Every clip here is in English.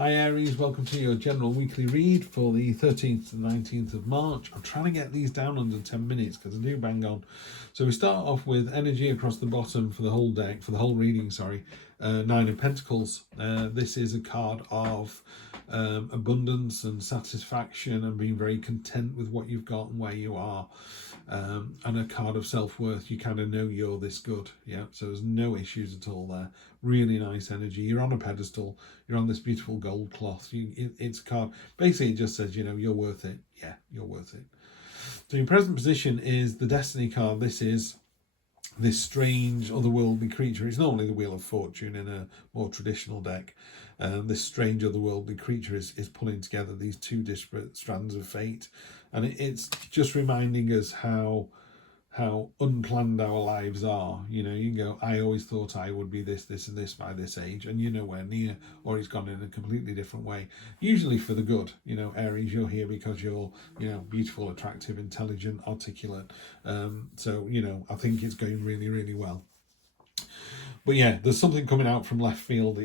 Hi Aries, welcome to your general weekly read for the 13th to 19th of March. I'm trying to get these down under 10 minutes because I do bang on. So we start off with energy across the bottom for the whole deck, for the whole reading, sorry. Nine of Pentacles. This is a card of abundance and satisfaction and being very content with what you've got and where you are. And a card of self-worth. You kind of know you're this good. Yeah, so there's no issues at all there. Really nice energy. You're on a pedestal. You're on this beautiful gold cloth. It's a card. Basically, it just says, you know, you're worth it. Yeah, you're worth it. So your present position is the Destiny card. This is this strange otherworldly creature. It's normally the Wheel of Fortune in a more traditional deck. This strange otherworldly creature is pulling together these two disparate strands of fate. And it's just reminding us how unplanned our lives are. You know, you can go, I always thought I would be this, this and this by this age, and you're nowhere near, or it's gone in a completely different way, usually for the good. You know, Aries, you're here because you're, you know, beautiful, attractive, intelligent, articulate. So, you know, I think it's going really, really well. But yeah, there's something coming out from left field.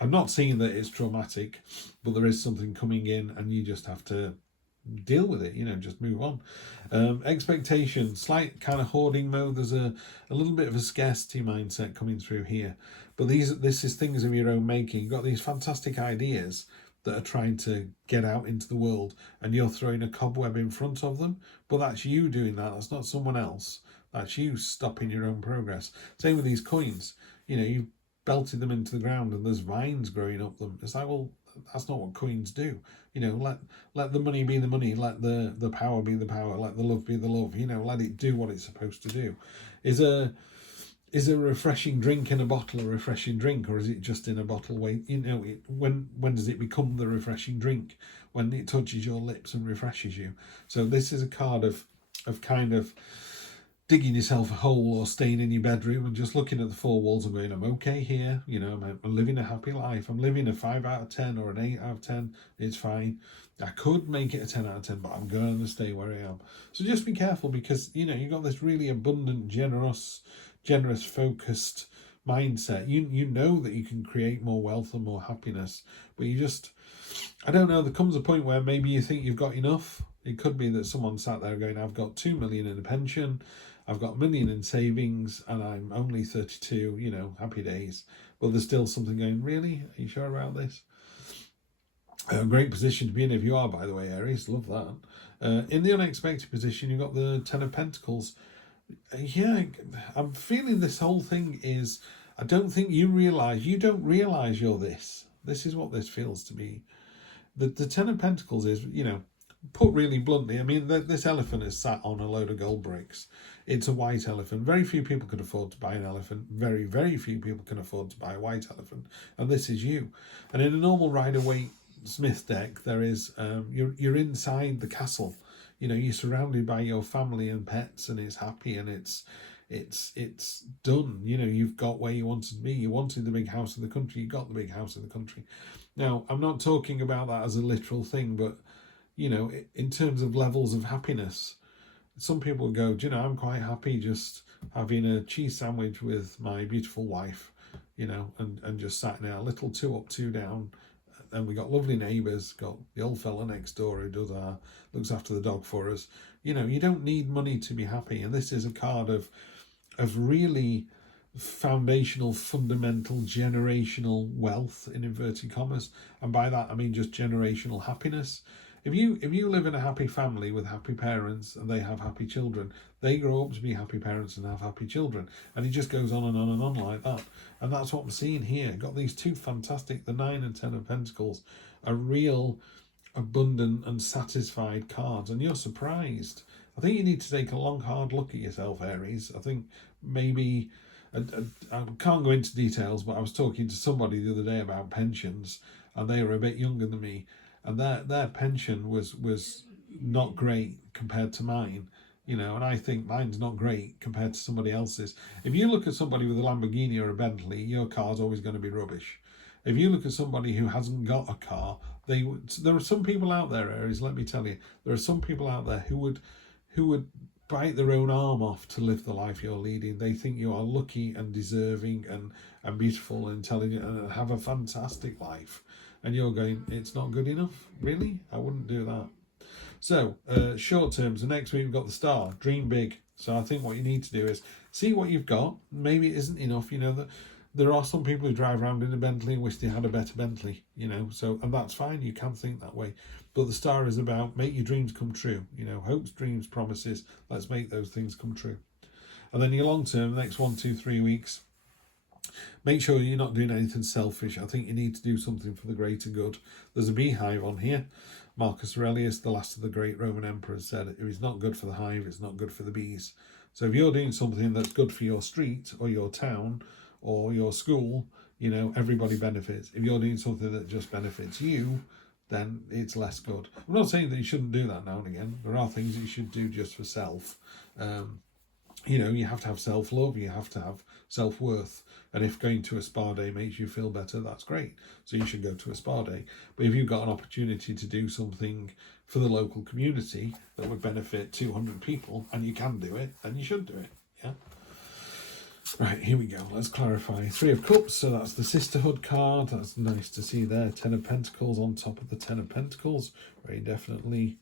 I'm not saying that it's traumatic, but there is something coming in and you just have to deal with it, you know, just move on. Expectation, slight kind of hoarding mode. There's a little bit of a scarcity mindset coming through here, but this is things of your own making. You've got these fantastic ideas that are trying to get out into the world, and you're throwing a cobweb in front of them, but that's you doing that. That's not someone else. That's you stopping your own progress. Same with these coins. You know, you've belted them into the ground and there's vines growing up them. It's like, well, that's not what coins do. You know, let the money be the money, let the power be the power, let the love be the love. You know, let it do what it's supposed to do. Is a refreshing drink in a bottle a refreshing drink, or is it just in a bottle? You know, when does it become the refreshing drink? When it touches your lips and refreshes you. So this is a card of kind of digging yourself a hole or staying in your bedroom and just looking at the four walls and going, I'm okay here, you know, I'm living a happy life. I'm living a 5 out of 10 or an 8 out of 10. It's fine. I could make it a 10 out of 10, but I'm going to stay where I am. So just be careful, because, you know, you've got this really abundant, generous, focused mindset. You know that you can create more wealth and more happiness, but you just, I don't know, there comes a point where maybe you think you've got enough. It could be that someone sat there going, I've got 2 million in a pension, I've got $1 million in savings, and I'm only 32, you know, happy days. But there's still something going, really? Are you sure about this? A great position to be in if you are, by the way, Aries. Love that. In the unexpected position, you've got the Ten of Pentacles. Yeah, I'm feeling this whole thing is, I don't think you don't realise you're this. This is what this feels to me. The Ten of Pentacles is, you know, put really bluntly, I mean, this elephant is sat on a load of gold bricks. It's a white elephant. Very few people can afford to buy an elephant. Very, very few people can afford to buy a white elephant. And this is you. And in a normal Rider-Waite Smith deck, there is, you're inside the castle. You know, you're surrounded by your family and pets, and it's happy, and it's done. You know, you've got where you wanted to be. You wanted the big house in the country. You got the big house in the country. Now, I'm not talking about that as a literal thing, but, you know, in terms of levels of happiness, some people go, do you know, I'm quite happy just having a cheese sandwich with my beautiful wife, you know, and just sat in our little 2 up, 2 down. And we got lovely neighbours, got the old fella next door who looks after the dog for us. You know, you don't need money to be happy. And this is a card of really foundational, fundamental, generational wealth, in inverted commas. And by that, I mean just generational happiness. If you live in a happy family with happy parents and they have happy children, they grow up to be happy parents and have happy children. And it just goes on and on and on like that. And that's what I'm seeing here. Got these two fantastic, the 9 and 10 of Pentacles, are real abundant and satisfied cards. And you're surprised. I think you need to take a long, hard look at yourself, Aries. I think maybe, I can't go into details, but I was talking to somebody the other day about pensions, and they were a bit younger than me. And their pension was not great compared to mine, you know, and I think mine's not great compared to somebody else's. If you look at somebody with a Lamborghini or a Bentley, your car's always going to be rubbish. If you look at somebody who hasn't got a car, there are some people out there, Aries, let me tell you, there are some people out there who would bite their own arm off to live the life you're leading. They think you are lucky and deserving and beautiful and intelligent and have a fantastic life. and you're going, it's not good enough? Really? I wouldn't do that. So, short term, so next week we've got the star, dream big. So I think what you need to do is see what you've got. Maybe it isn't enough, you know, that there are some people who drive around in a Bentley and wish they had a better Bentley, you know, so, and that's fine, you can think that way. But the star is about make your dreams come true, you know, hopes, dreams, promises, let's make those things come true. And then your long term, the next 1, 2, 3 weeks, make sure you're not doing anything selfish. I think you need to do something for the greater good. There's a beehive on here. Marcus Aurelius, the last of the great Roman emperors, said, if it's not good for the hive, it's not good for the bees. So if you're doing something that's good for your street or your town or your school, you know, everybody benefits. If you're doing something that just benefits you, then it's less good. I'm not saying that you shouldn't do that now and again. There are things that you should do just for self. You know, you have to have self-love, you have to have self-worth. And if going to a spa day makes you feel better, that's great. So you should go to a spa day. But if you've got an opportunity to do something for the local community that would benefit 200 people, and you can do it, then you should do it, yeah? Right, here we go. Let's clarify. 3 of Cups, so that's the Sisterhood card. That's nice to see there. 10 of Pentacles on top of the 10 of Pentacles. Very definitely.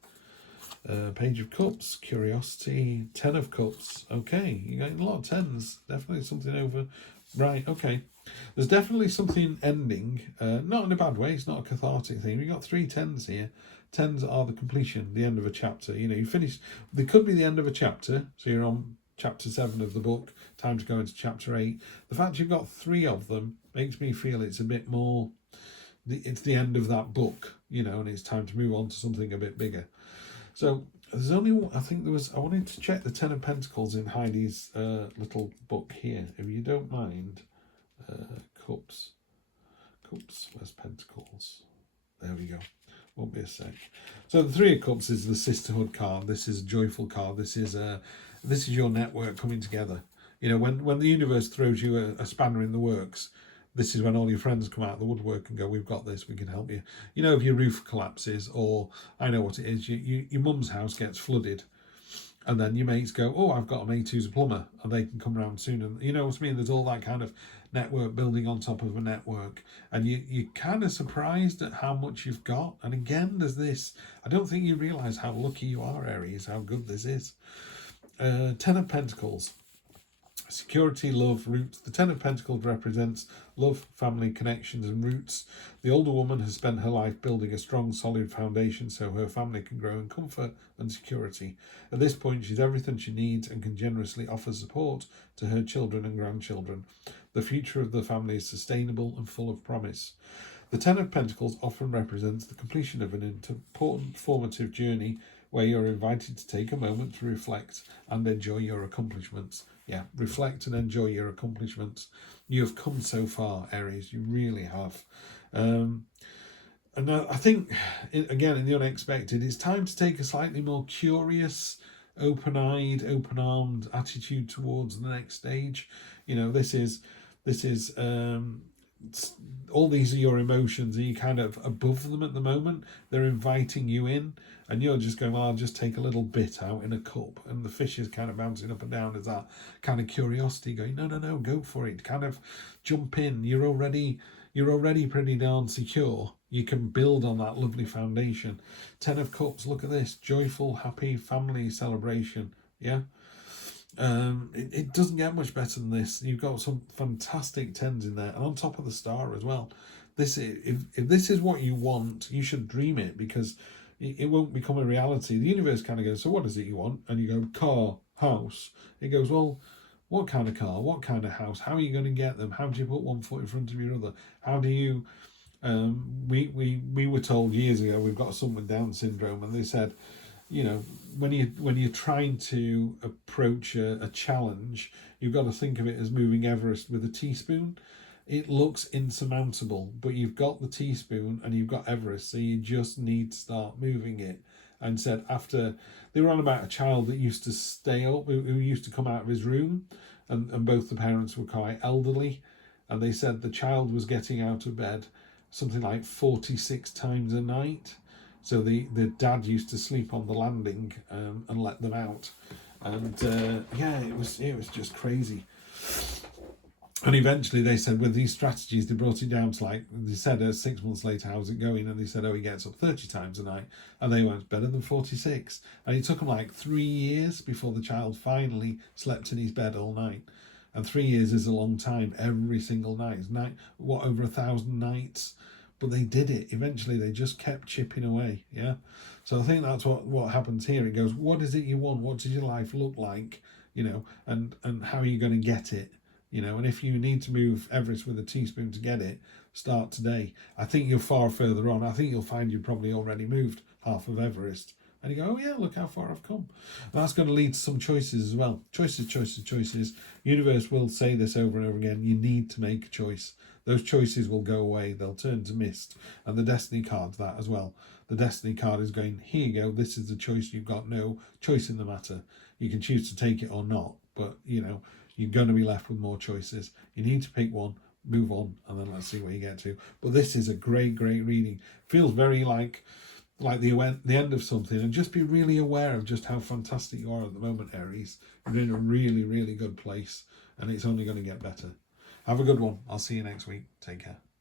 Page of Cups, Curiosity, 10 of Cups. Okay, you're getting a lot of 10s. Definitely something over. Right, okay. There's definitely something ending. Not in a bad way. It's not a cathartic thing. We've got 3 10s here. 10s are the completion, the end of a chapter. You know, you finish. They could be the end of a chapter. So you're on chapter 7 of the book. Time to go into chapter 8. The fact you've got 3 of them makes me feel it's a bit more. It's the end of that book, you know, and it's time to move on to something a bit bigger. So there's only, I think there was, I wanted to check the 10 of Pentacles in Heidi's little book here, if you don't mind. Cups, where's Pentacles? There we go, won't be a sec. So the 3 of Cups is the Sisterhood card. This is a joyful card. This is your network coming together. You know, when the universe throws you a spanner in the works, this is when all your friends come out of the woodwork and go, we've got this, we can help you. You know, if your roof collapses, or I know what it is, your mum's house gets flooded, and then your mates go, oh, I've got a mate who's a plumber, and they can come around soon. And you know what I mean? There's all that kind of network building on top of a network. And you're kind of surprised at how much you've got. And again, there's this, I don't think you realise how lucky you are, Aries, how good this is. 10 of Pentacles. Security, love, roots. The 10 of Pentacles represents love, family, connections and roots. The older woman has spent her life building a strong, solid foundation so her family can grow in comfort and security. At this point, she's everything she needs and can generously offer support to her children and grandchildren. The future of the family is sustainable and full of promise. The 10 of Pentacles often represents the completion of an important formative journey where you're invited to take a moment to reflect and enjoy your accomplishments. Yeah, reflect and enjoy your accomplishments. You have come so far, Aries. You really have. And I think, again, in the unexpected, it's time to take a slightly more curious, open-eyed, open-armed attitude towards the next stage. You know, this is all these are your emotions, and you're kind of above them at the moment. They're inviting you in, and you're just going, well, I'll just take a little bit out in a cup, and the fish is kind of bouncing up and down as that kind of curiosity going, no, go for it, kind of jump in. You're already pretty darn secure. You can build on that lovely foundation. 10 of Cups, look at this, joyful, happy family celebration. Yeah. It doesn't get much better than this. You've got some fantastic 10s in there, and on top of the star as well. If this is what you want, you should dream it, because it won't become a reality. The universe kind of goes, so what is it you want? And you go, car, house. It goes, well, what kind of car? What kind of house? How are you going to get them? How do you put one foot in front of your other? How do you... we were told years ago we've got someone with Down syndrome, and they said, you know, when you're trying to approach a challenge, you've got to think of it as moving Everest with a teaspoon. It looks insurmountable, but you've got the teaspoon and you've got Everest, so you just need to start moving it. And said after, they were on about a child that used to stay up, who used to come out of his room, and both the parents were quite elderly, and they said the child was getting out of bed something like 46 times a night. So the dad used to sleep on the landing and let them out, and yeah, it was just crazy. And eventually they said with these strategies, they brought it down to like, they said 6 months later, how's it going? And they said, oh, he gets up 30 times a night. And they went, better than 46. And it took them like 3 years before the child finally slept in his bed all night. And 3 years is a long time, every single night. It's over 1,000 nights. But they did it. Eventually they just kept chipping away. Yeah. So I think that's what happens here. It goes, what is it you want? What does your life look like? You know, and how are you going to get it? You know, and if you need to move Everest with a teaspoon to get it, start today. I think you're far further on. I think you'll find you've probably already moved half of Everest. And you go, oh yeah, look how far I've come. And that's going to lead to some choices as well. Choices, choices, choices. Universe will say this over and over again. You need to make a choice. Those choices will go away. They'll turn to mist. And the Destiny card's that as well. The Destiny card is going, here you go. This is the choice. You've got no choice in the matter. You can choose to take it or not. But, you know, you're going to be left with more choices. You need to pick one, move on, and then let's see where you get to. But this is a great, great reading. Feels very like the end of something, and just be really aware of just how fantastic you are at the moment, Aries. You're in a really, really good place, and it's only going to get better. Have a good one. I'll see you next week. Take care.